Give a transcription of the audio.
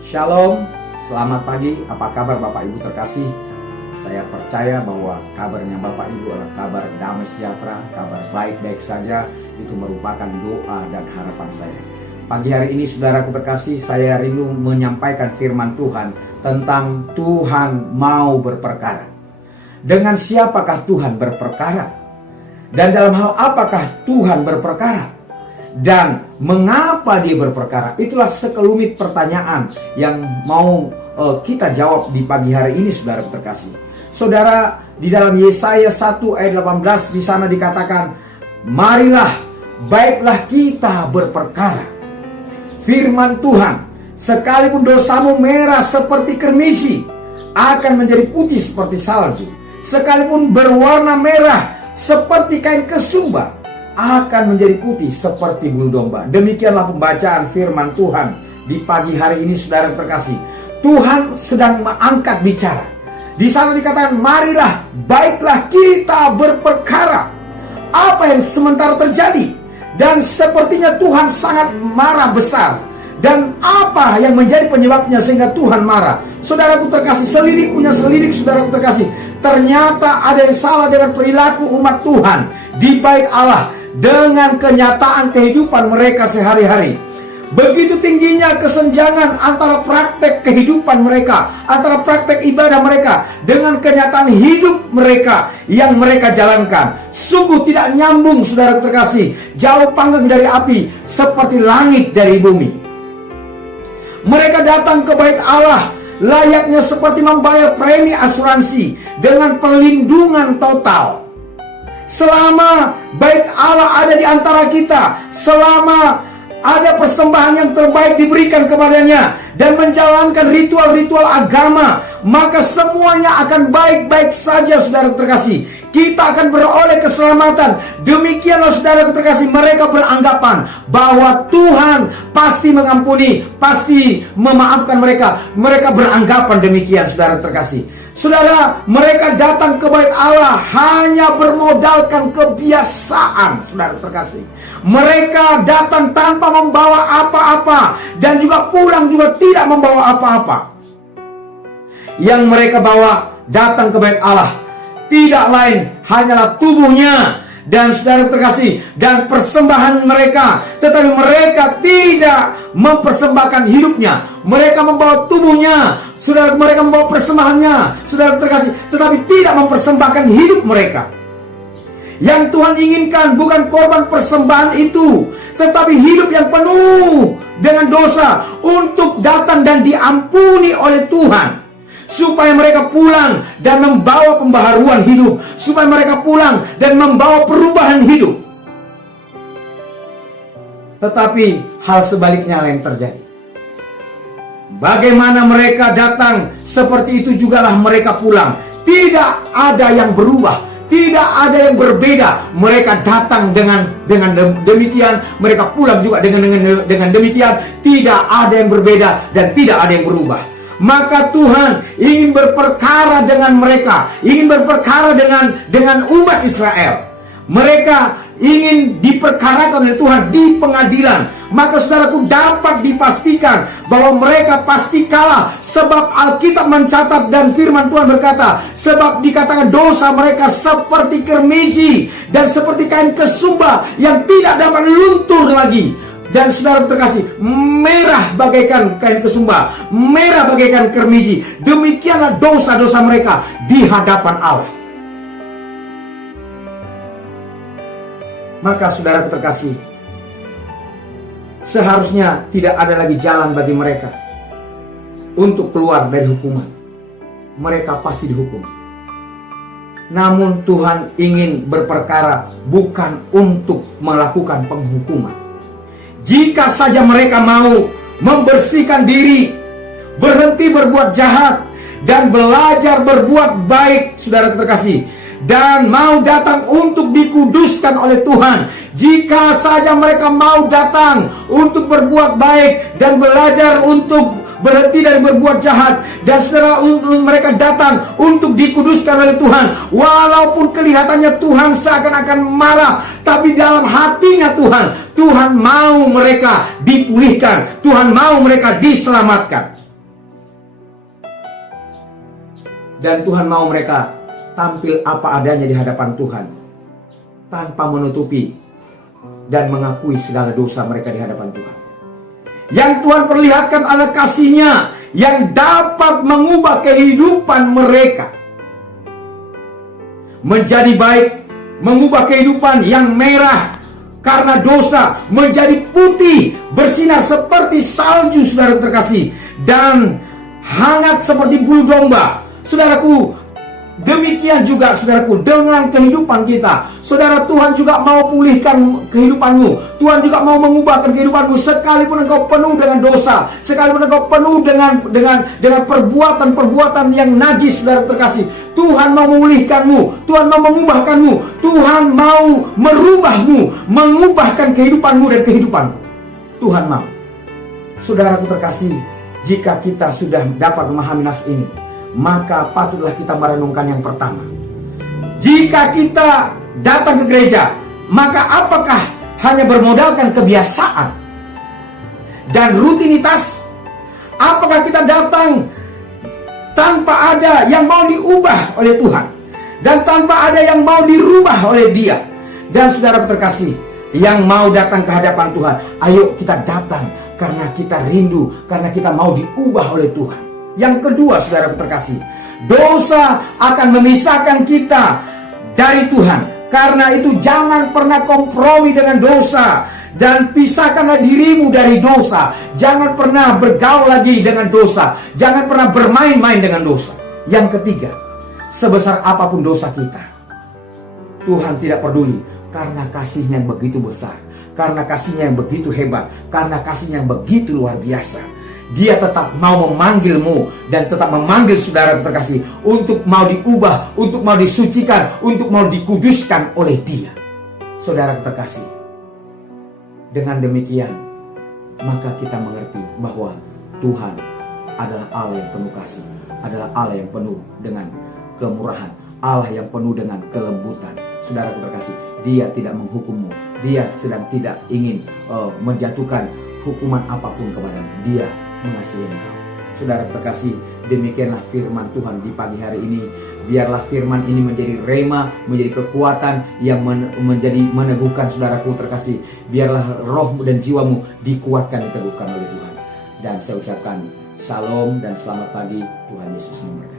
Shalom, selamat pagi. Apa kabar Bapak Ibu terkasih? Saya percaya bahwa kabarnya Bapak Ibu adalah kabar damai sejahtera, kabar baik-baik saja. Itu merupakan doa dan harapan saya. Pagi hari ini saudaraku terkasih, saya rindu menyampaikan firman Tuhan tentang Tuhan mau berperkara. Dengan siapakah Tuhan berperkara? Dan dalam hal apakah Tuhan berperkara? Dan mengapa dia berperkara? Itulah sekelumit pertanyaan yang mau kita jawab di pagi hari ini, saudara terkasih. Saudara, di dalam Yesaya 1 ayat 18 di sana dikatakan, marilah, baiklah kita berperkara. Firman Tuhan, sekalipun dosamu merah seperti kermisi, akan menjadi putih seperti salju. Sekalipun berwarna merah seperti kain kesumba, akan menjadi putih seperti bulu domba. Demikianlah pembacaan firman Tuhan di pagi hari ini, saudara terkasih. Tuhan sedang mengangkat bicara. Di sana dikatakan, marilah, baiklah kita berperkara. Apa yang sementara terjadi? Dan sepertinya Tuhan sangat marah besar. Dan apa yang menjadi penyebabnya sehingga Tuhan marah? Saudaraku terkasih, selidik punya selidik, saudaraku terkasih. Ternyata ada yang salah dengan perilaku umat Tuhan di bait Allah dengan kenyataan kehidupan mereka sehari-hari. Begitu tingginya kesenjangan antara praktek kehidupan mereka, antara praktek ibadah mereka dengan kenyataan hidup mereka yang mereka jalankan. Sungguh tidak nyambung, saudara terkasih. Jauh panggang dari api, seperti langit dari bumi. Mereka datang ke bait Allah layaknya seperti membayar premi asuransi dengan perlindungan total. Selama bait Allah ada di antara kita, selama ada persembahan yang terbaik diberikan kepadanya dan menjalankan ritual-ritual agama, maka semuanya akan baik-baik saja, saudara terkasih. Kita akan beroleh keselamatan. Demikianlah, saudara terkasih, mereka beranggapan bahwa Tuhan pasti mengampuni, pasti memaafkan mereka. Mereka beranggapan demikian, saudara terkasih. Saudara, mereka datang ke bait Allah hanya bermodalkan kebiasaan, saudara terkasih. Mereka datang tanpa membawa apa-apa dan juga pulang juga tidak membawa apa-apa. Yang mereka bawa datang ke bait Allah tidak lain hanyalah tubuhnya dan, saudara terkasih, dan persembahan mereka. Tetapi mereka tidak mempersembahkan hidupnya. Mereka membawa tubuhnya, saudara, mereka membawa persembahannya, saudara terkasih, tetapi tidak mempersembahkan hidup mereka. Yang Tuhan inginkan bukan korban persembahan itu, tetapi hidup yang penuh dengan dosa untuk datang dan diampuni oleh Tuhan. Supaya mereka pulang dan membawa pembaharuan hidup. Supaya mereka pulang dan membawa perubahan hidup. Tetapi hal sebaliknya yang terjadi. Bagaimana mereka datang, seperti itu jugalah mereka pulang. Tidak ada yang berubah, tidak ada yang berbeda. Mereka datang dengan demikian, mereka pulang juga dengan demikian. Tidak ada yang berbeda dan tidak ada yang berubah. Maka Tuhan ingin berperkara dengan mereka, ingin berperkara dengan umat Israel. Mereka ingin diperkarakan oleh Tuhan di pengadilan. Maka saudaraku, dapat dipastikan bahwa mereka pasti kalah. Sebab Alkitab mencatat dan firman Tuhan berkata, sebab dikatakan dosa mereka seperti kermisi dan seperti kain kesumba yang tidak dapat luntur lagi. Dan saudara terkasih, merah bagaikan kain kesumba, merah bagaikan kermisi. Demikianlah dosa-dosa mereka di hadapan Allah. Maka saudara terkasih, seharusnya tidak ada lagi jalan bagi mereka untuk keluar dari hukuman. Mereka pasti dihukum. Namun Tuhan ingin berperkara bukan untuk melakukan penghukuman. Jika saja mereka mau membersihkan diri, berhenti berbuat jahat, dan belajar berbuat baik, saudara terkasih, dan mau datang untuk dikuduskan oleh Tuhan. Jika saja mereka mau datang untuk berbuat baik dan belajar untuk berhenti dari berbuat jahat, dan saudara, mereka datang untuk dikuduskan oleh Tuhan. Walaupun kelihatannya Tuhan seakan-akan marah, tapi dalam hatinya Tuhan mau mereka dipulihkan, Tuhan mau mereka diselamatkan. Dan Tuhan mau mereka tampil apa adanya di hadapan Tuhan, tanpa menutupi dan mengakui segala dosa mereka di hadapan Tuhan. Yang Tuhan perlihatkan adalah kasih-Nya yang dapat mengubah kehidupan mereka menjadi baik, mengubah kehidupan yang merah karena dosa menjadi putih, bersinar seperti salju, saudara terkasih, dan hangat seperti bulu domba. Saudaraku, demikian juga saudaraku dengan kehidupan kita. Saudara, Tuhan juga mau pulihkan kehidupanmu. Tuhan juga mau mengubahkan kehidupanmu. Sekalipun engkau penuh dengan dosa, sekalipun engkau penuh dengan perbuatan-perbuatan yang najis, saudara terkasih, Tuhan mau memulihkanmu. Tuhan mau mengubahkanmu. Tuhan mau merubahmu, mengubahkan kehidupanmu dan kehidupanmu. Tuhan mau. Saudaraku terkasih, jika kita sudah dapat memahami nas ini, maka patutlah kita merenungkan yang pertama. Jika kita datang ke gereja, maka apakah hanya bermodalkan kebiasaan dan rutinitas? Apakah kita datang tanpa ada yang mau diubah oleh Tuhan, dan tanpa ada yang mau dirubah oleh Dia? Dan saudara terkasih, yang mau datang ke hadapan Tuhan, ayo kita datang karena kita rindu, karena kita mau diubah oleh Tuhan. Yang kedua, saudara terkasih, dosa akan memisahkan kita dari Tuhan. Karena itu jangan pernah kompromi dengan dosa, dan pisahkanlah dirimu dari dosa. Jangan pernah bergaul lagi dengan dosa. Jangan pernah bermain-main dengan dosa. Yang ketiga, sebesar apapun dosa kita, Tuhan tidak peduli, karena kasih-Nya yang begitu besar, karena kasih-Nya yang begitu hebat, karena kasih-Nya yang begitu luar biasa. Dia tetap mau memanggilmu dan tetap memanggil saudara terkasih untuk mau diubah, untuk mau disucikan, untuk mau dikuduskan oleh Dia. Saudara terkasih, dengan demikian maka kita mengerti bahwa Tuhan adalah Allah yang penuh kasih, adalah Allah yang penuh dengan kemurahan, Allah yang penuh dengan kelembutan. Saudara terkasih, Dia tidak menghukummu, Dia sedang tidak ingin menjatuhkan hukuman apapun kepadamu. Dia mengasihi engkau. Saudara terkasih, demikianlah firman Tuhan di pagi hari ini. Biarlah firman ini menjadi rema, menjadi kekuatan yang menjadi meneguhkan saudaraku terkasih. Biarlah roh dan jiwamu dikuatkan, diteguhkan oleh Tuhan. Dan saya ucapkan shalom dan selamat pagi. Tuhan Yesus memberkati.